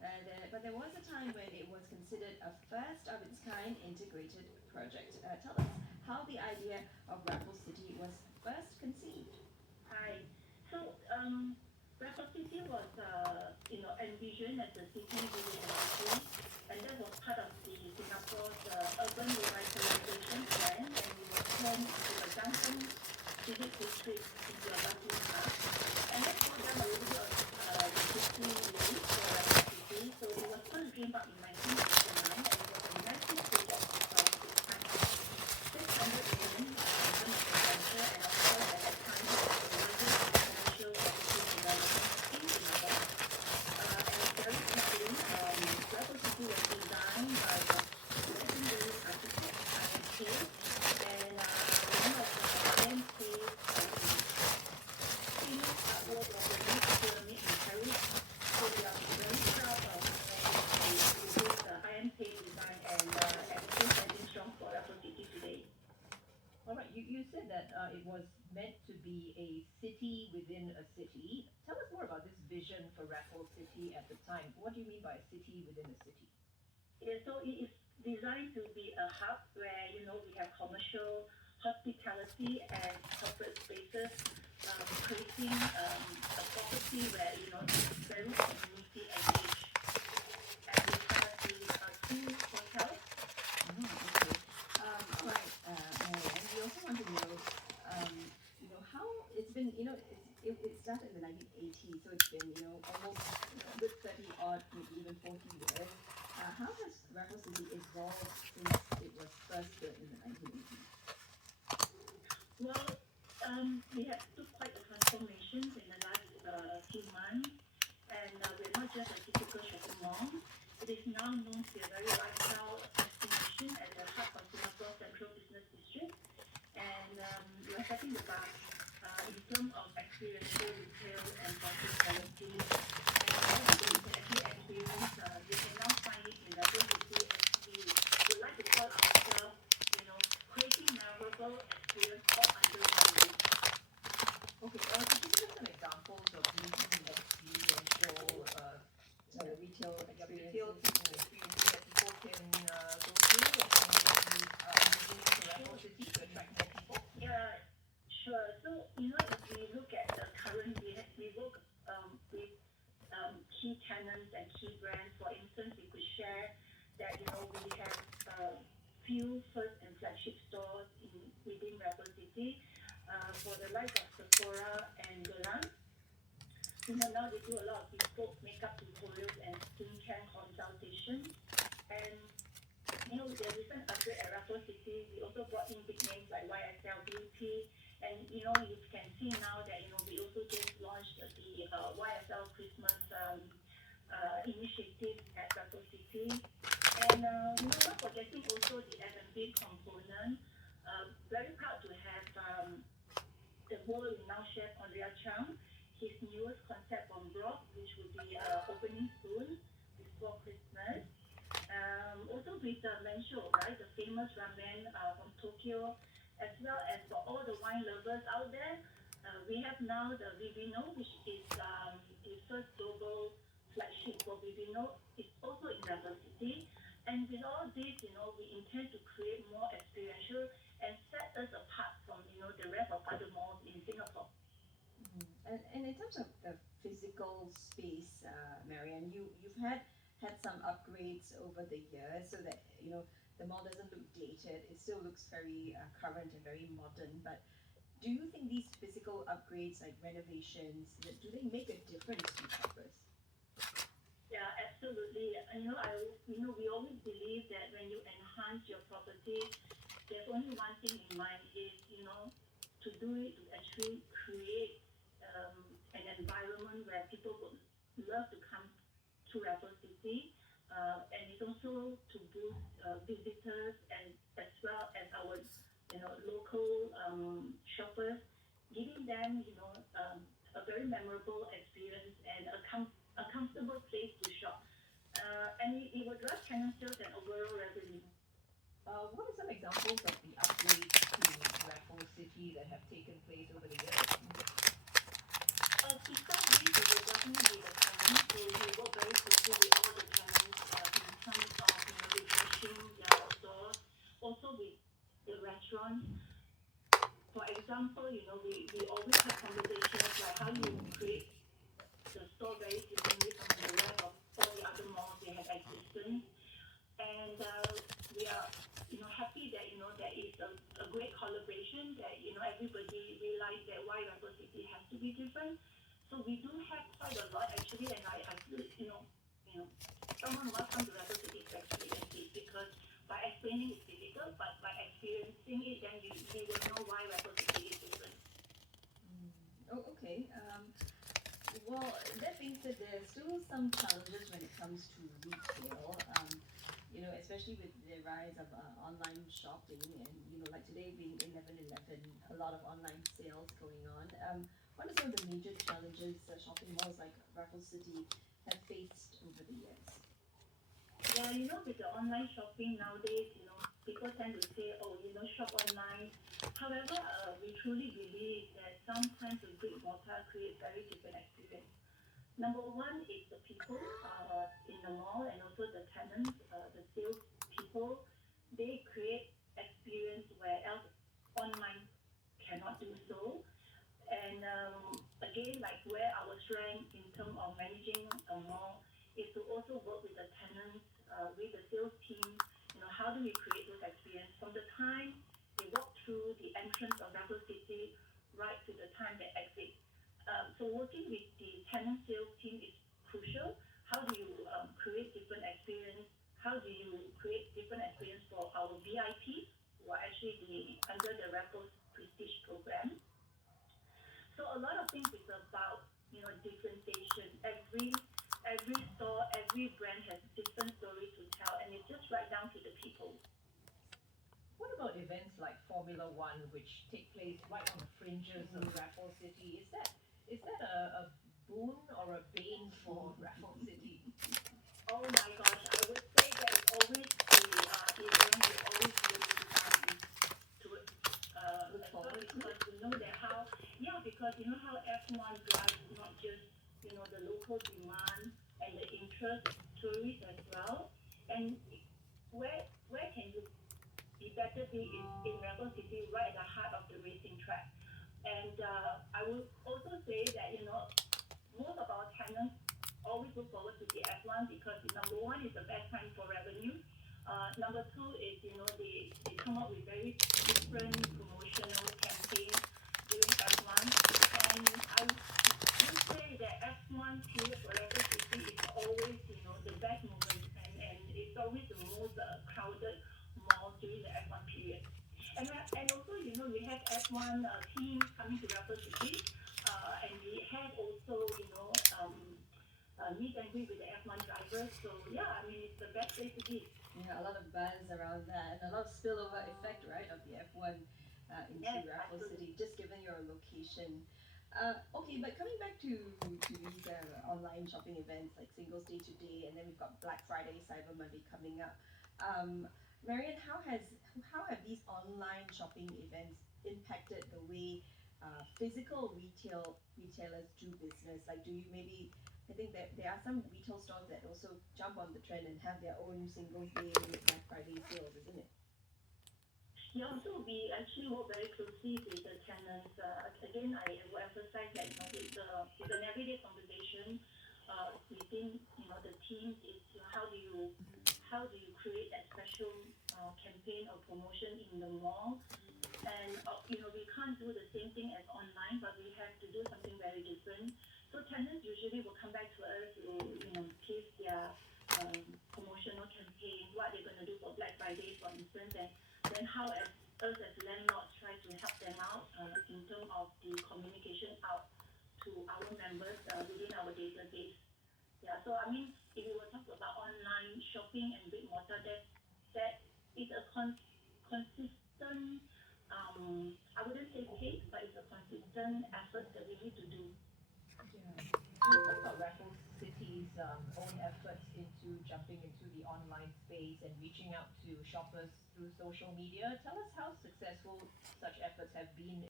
But there was a time when it was considered a first of its kind integrated project. Tell us how the idea of Raffles City was first conceived. Hi. So, Raffles City was, envisioned as a city within a city, and that was part of the Singapore's urban revitalization plan, and it was planned into the Duncan Civic District into a bustling hub. And let's go down a little bit of the history lane for Raffles City. So it was first dreamed up in 1969, and it was a massive project of its time. 600 million in terms of potential, and of course at that time it was the largest commercial property development in Singapore. And very quickly, Raffles City was designed by the legendary architect IMK, and one of IMK's famous artwork was the Great Pyramid in Paris. So we are very proud of this IMK design, and it's still standing strong for Raffles City today. All right, you said that it was meant to be a city within a city. Tell us more about this vision for Raffles City at the time. What do you mean by a city within a city? Yeah, so it is designed to be a hub where we have commercial, hospitality, and corporate spaces, creating a property where it's very community engaged. And we have the two hotels. Okay. All right, Marianne, we also want to know, how it's been, it started in the 1980s, so it's been, almost a good 30 odd, maybe even 40 years. How has Raffles City evolved since it was first built in the 1980s? Well, we have took quite a transformation in the last few months, and we're not just a typical shopping mall. It is now known to be a very lifestyle destination as a hub of Singapore's central business district, and we are setting the bar in terms of experiential retail and hospitality. And everything you can actually experience, you can now find it in Raffles City, as we would like to call ourselves, creating memorable experience all under one roof. Okay, could you give us some examples of these experiential retail experiences that people can go through and envision for Raffles City to attract more people? Yeah, sure. So, if we look at the current, we work with key tenants and key brands. For instance, we could share that, we have few first and flagship stores within Raffles City for the likes of Sephora and Gelang. Now they do a lot of bespoke makeup tutorials and skincare consultations. And with the recent upgrade at Raffles City, we also brought in big names like YSL Beauty. And you can see now that we also just launched the YSL Christmas initiative at Raffles City. And not forgetting also the F&B component. Very proud to have the world-renowned chef Andrea Chang, his newest concept on Brock, which will be opening soon before Christmas. Also with Mensho, right, the famous ramen from Tokyo, as well as for all the wine lovers out there, we have now the Vivino, which is the first global flagship for Vivino. It's also in Raffles City. And with all this, we intend to create more experiential and set us apart from, the rest of other malls in Singapore. And in terms of the physical space, Marianne, you've had some upgrades over the years so that the mall doesn't look dated. It still looks very current and very modern. But do you think these physical upgrades, like renovations, do they make a difference to shoppers? Yeah, absolutely. We always believe that when you enhance your property, there's only one thing in mind is, to do it to actually create an environment where people would love to come to Raffles City, and it's also to boost visitors and as well as our local shoppers, giving them a very memorable experience and a comfortable place to shop, and it will drive tenant sales and overall revenue. What are some examples of the upgrades to Raffles City that have taken place over the years? To start with, it will definitely be the tenants. So we work very closely with all the example, we always have conversations like how you create the store very differently from the rest of all the other malls they have existence. And we are, happy that, there is a great collaboration that, everybody realized that why Raffles City has to be different. So we do have quite a lot actually, and I feel, someone must come to Raffles City to experience it because by explaining it's difficult, but by experiencing it, then you will know why Raffles City is different. Oh, okay. Well, that being said, there are still some challenges when it comes to retail. Especially with the rise of online shopping, and like today being 11/11, a lot of online sales going on. What are some of the major challenges shopping malls like Raffles City have faced over the years? Yeah, with the online shopping nowadays, people tend to say, oh, shop online. However, we truly believe that sometimes a brick mortar creates very different experience. Number one is the people in the mall and also the tenants, the sales people. They create experience where else online cannot do so. And again, like where our strength in terms of managing a mall is to also work with the tenants, with the sales team. How do we create those experience from the time they walk through the entrance of Raffles City right to the time they exit? So working with the tenant sales team is crucial. How do you create different experience? How do you create different experience for our VIP who are actually under the Raffles Prestige program? So a lot of things is about differentiation. Every store, every brand has different story to tell, and it's just right down to the people. What about events like Formula One, which take place right on the fringes of Raffles City? Is that a boon or a bane for Raffles City? Oh my gosh, I would say that it's always the event you always really to Look as well forward to because you know that how because you know how F1 drives not just the local demand and the interest tourists as well, and where can you be better be is in Raffles City right at the heart of the racing track. And I would also say that most of our tenants always look forward to the F1 because number one is the best time for revenue. Number two is they come up with very different promotional campaigns during F1, and I would say that F1 period for Raffles City is always the best moment, and it's always the most crowded mall during the F1 period. And also we have F1 teams coming to Raffles City, and we have also meet and greet with the F1 drivers. So yeah, I mean it's the best place to be. Yeah, a lot of buzz around that and a lot of spillover effect, right, of the F1 into Yes, Raffles absolutely. City, just given your location. Okay, but coming back to these online shopping events like Singles Day today, and then we've got Black Friday, Cyber Monday coming up. Um, Marian, how have these online shopping events impacted the way physical retailers do business? Like, do you maybe I think that there are some retail stores that also jump on the trend and have their own Singles Day, Black Friday sales, isn't it? Yeah, so we actually work very closely with the tenants. Again, I will emphasize that it's an everyday conversation within the team. Is how do you create a special campaign or promotion in the mall? And we can't do the same thing as online, but we have to do something very different. So tenants usually will come back to us to give their promotional campaign, what they're going to do for Black Friday, for instance, and then how as us as landlords try to help them out in terms of the communication out to our members within our database. Yeah, so I mean, if we were talk about online shopping and brick mortar, that is a consistent. I wouldn't say pace, but it's a consistent effort that we need to do. Yeah. And what about Raffles City's own efforts into jumping into the online space and reaching out to shoppers through social media? Tell us how successful such efforts have been